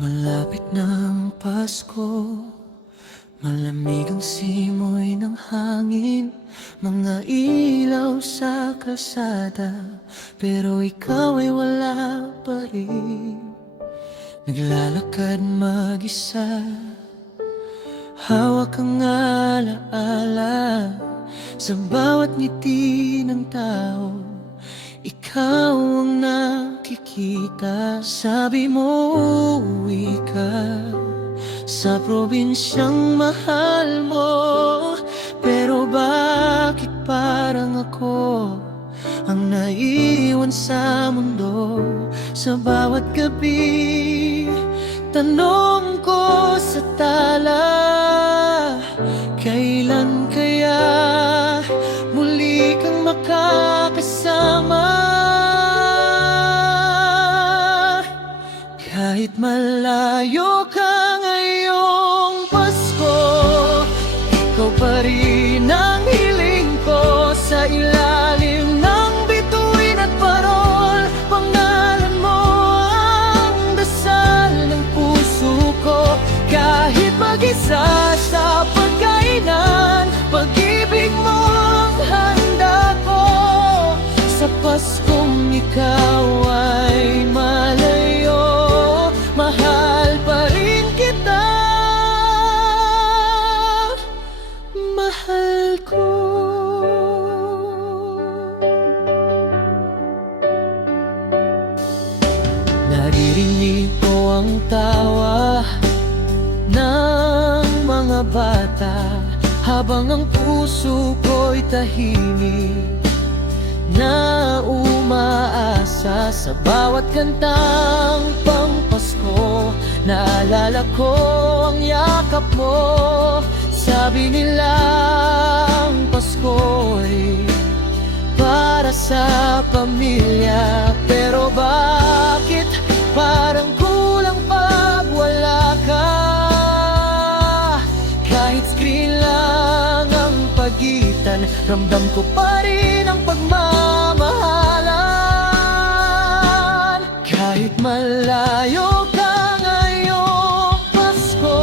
Malapit ng Pasko, malamig ang simoy ng hangin, mga ilaw sa kalsada, pero ikaw ay wala pa rin. Naglalakad mag-isa, hawak ang alaala, sa bawat ngiti ng tao ikaw ang nakikita. Sabi mo uwi ka sa probinsyang mahal mo, pero bakit parang ako ang naiwan sa mundo? Sa bawat gabi, tanong ko sa tala, kailan kaya muli kang makakasama? Kahit malayo ka ngayong Pasko, ikaw pa rin ang hiling ko. Sa ilalim ng bituin at parol, pangalan mo ang dasal ng puso ko. Kahit mag-isa sa pagkainan, pag-ibig mo ang handa ko. Sa Paskong ikaw ay malayo, mahal pa rin kita, mahal ko. Naririnig ko ang tawa ng mga bata, habang ang puso ko'y tahimik na umaasa. Sa bawat kantang pang-Pasko, naalala ko ang yakap mo. Sabi nila ang Pasko'y para sa pamilya, pero bakit parang kulang pag wala ka? Kahit screen lang ang pagitan, ramdam ko pa rin ang pagmamahalan. Kahit malayo ka ngayong Pasko,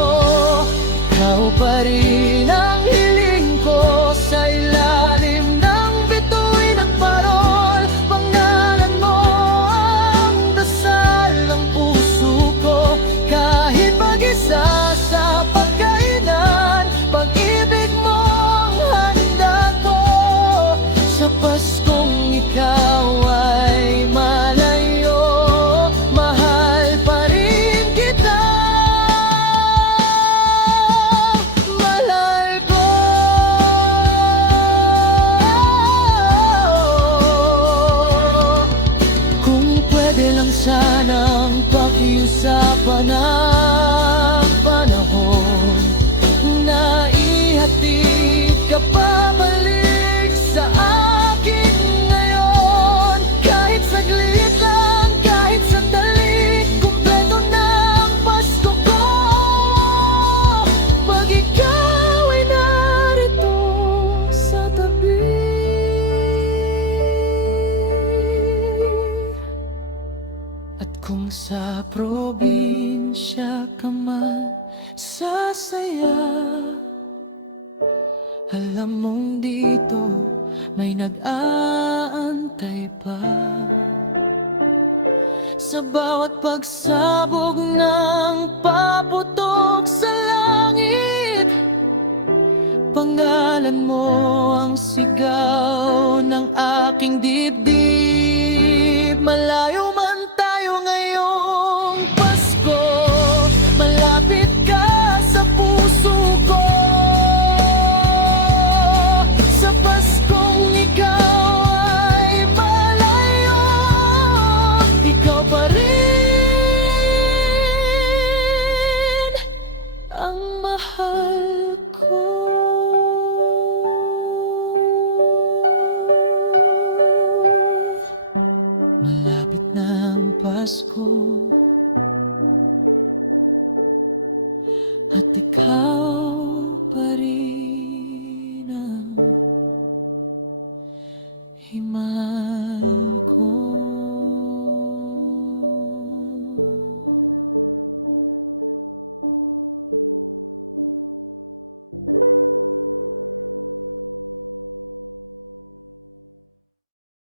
ikaw pa rin ang hiling ko. Sa ilalim ng bituin at parol, pangalan mo ang dasal ng puso ko. Kahit mag-isa sa pagkainan, pag-ibig mo ang handa ko. Sa Paskong ikaw ay malayo, mahal pa rin kita, mahal ko. Kung pwede lang sanang pakiusapan ang panahon, naihatid ka pabalik sa akin ngayon. Kahit saglit lang, kahit sandali, kumpleto na ang Pasko ko. Pag ikaw ay narito sa tabi, at kung sa probinsya ka man sasaya, alam mong dito may nag-aantay pa. Sa bawat pagsabog ng paputok sa langit, pangalan mo ang sigaw ng aking dibdib. Malayo man tayo ngayong Pasko, malapit ka sa puso ko. Sa Paskong ikaw ay malayo, ikaw pa rin ang mahal ko. Malapit na ang Pasko, at ikaw pa rin